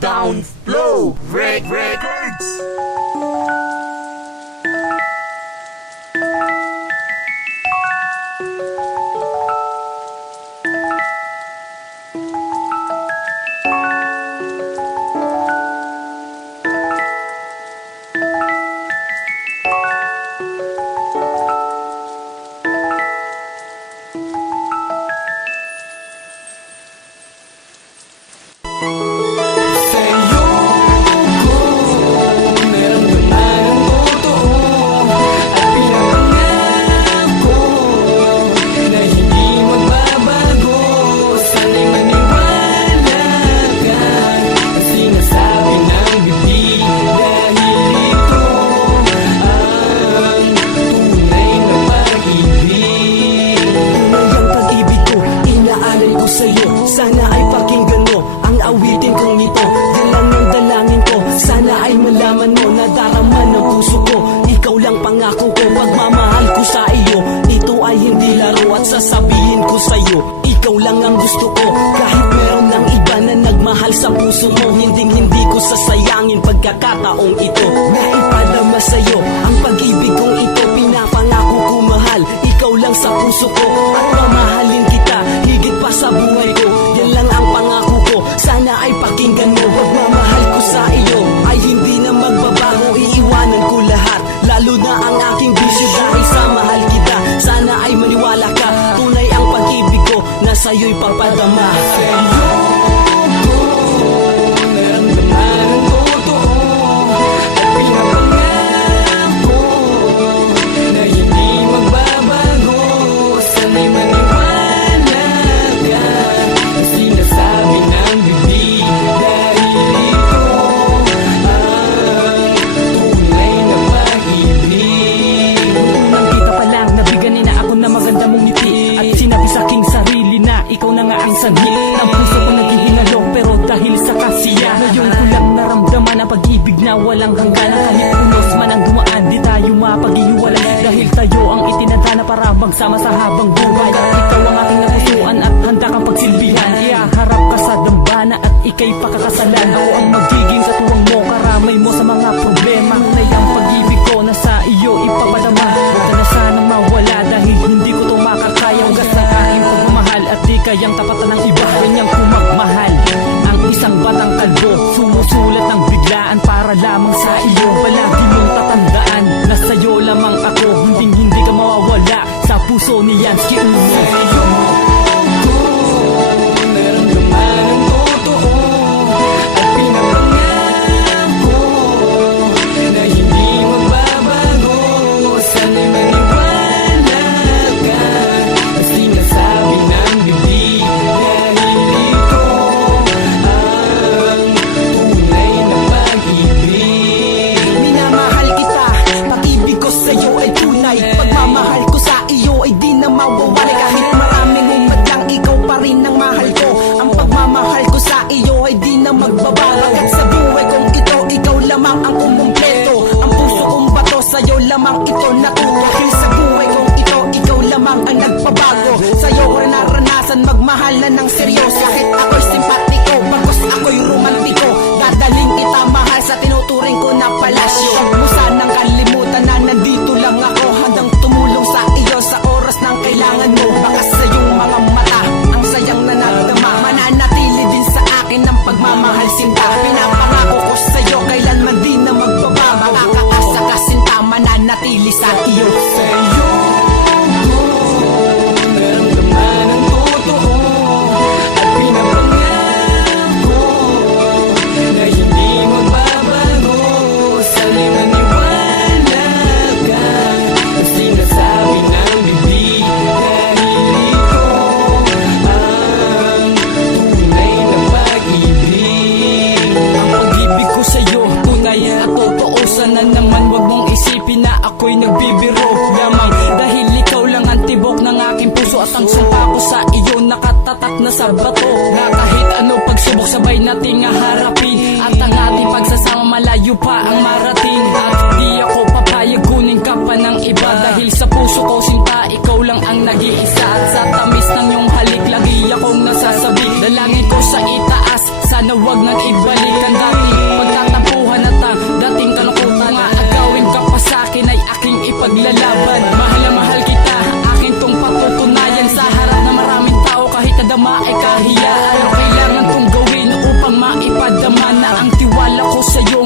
Down Flow Records. Sana ay pakinggan mo ang awitin kong ito. Yan lang ang dalangin ko, sana ay malaman mo na darama ng puso ko. Ikaw lang pangako ko, pagmamahal ko sa iyo. Ito ay hindi laro at sasabihin ko sa iyo, ikaw lang ang gusto ko. Kahit meron ng iba na nagmahal sa puso mo, hindi ko sasayangin pagkakataong ito na ipadama sa iyo ang pag-ibig kong ito. Pinapangako ko mahal, ikaw lang sa puso ko, at mamahalin kita higit pa sa buhay ko. Yan lang ang pangako ko, sana ay pakinggan mo. Pagmamahal ko sa iyo ay hindi na magbabago. Iiwanan ko lahat, lalo na ang aking bisyo, dahil sa mahal kita. Sana ay maniwala ka, tunay ang pag-ibig ko na sa'yo'y papadama. Ikaw na nga ang sanhi ng puso ko, naghihinalo pero dahil sa kasiya. Ngayon ko lang naramdaman ang pag-ibig na walang hanggan. Kahit unos man ang dumaan, di tayo mapag-iwalay. Dahil tayo ang itinadhana para magsama sa habang buhay. Ikaw ang aking napusuan at handa kang pagsilbihan. Ihaharap ka sa dambana at ika'y pakakasalan. Ako ang magiging katuwang mo, karamay mo sa mga problema. Tunay ang pag-ibig ko na sa iyo ipapadama. Huwag ka na sanang mawala dahil hindi ko to makakaya. Ugas ng aking pagmamahal at di kayang tapatan ng iba. Ganyang kumagmahal ang isang batang kalbo, sumusulat ng biglaan para lamang sa iyo. Palagi mong tatandaan na sa'yo lamang ako, hindi ka mawawala sa puso ni Yansky Uno. Pagmamahal ko sa iyo ay di na mawawala. Kahit maraming umadlang, ikaw pa rin ang mahal ko. Ang pagmamahal ko sa iyo ay di na magbabago. At sa buhay kong ito, ikaw lamang ang kumumpleto. Ang puso kong bato, sa'yo lamang ito natuto. Dahil sa buhay kong ito, ikaw lamang ang nagpabago. Sa'yo ko rin naranasan magmahal na ng seryoso. Kahit ako'y simpatiko, bagos ako'y romantiko, dadaling kita mahal sa tinuturing ko na palasyo. Huwag mo sanang kalimutan na nandito lang ako, handang tumulong sa iyo sa oras ng kailangan mo. Baka sa iyong mga mata ang sayang na nagdama, mananatili din sa akin ang pagmamahal sinta. Pinapangako ko sa iyo, kailanman di na magbabago. Makakaasa ka sinta, mananatili sa iyo. Sa iyo naramdaman ang totoo at pinapangako na hindi magbabago. Sana'y maniwala ka sa sinasabi ng bibig, dahil ito ang tunay na pag-ibig. Ang pag-ibig ko sa'yo, tunay at totoo. Sana naman wag mong isipin na ako'y nagbibiro lamang, dahil ikaw lang ang tibok ng aking puso. At ang sumpa ko sa iyo nakatatak na sa bato, na kahit ano pagsubok sabay nating haharapin. At ang ating pagsasama malayo pa ang marating. At di ako papayag kunin ka pa ng iba, dahil sa puso ko sinta ikaw lang ang nag-iisa. At sa tamis ng iyong halik lagi akong nasasabi, dalangin ko sa itaas, sa sana wag nang ibalik ang dating pagtatapuhan at ang dating kalungkutan. Nga agawin ka pa sa'kin ay aking ipaglalaban. Mahal na mahal kita, akin tong patutunayan sa harap na maraming tao. Kahit nadama ay kahiyaan, pero kailangan kong gawin upang maipadama na ang tiwala ko sa'yo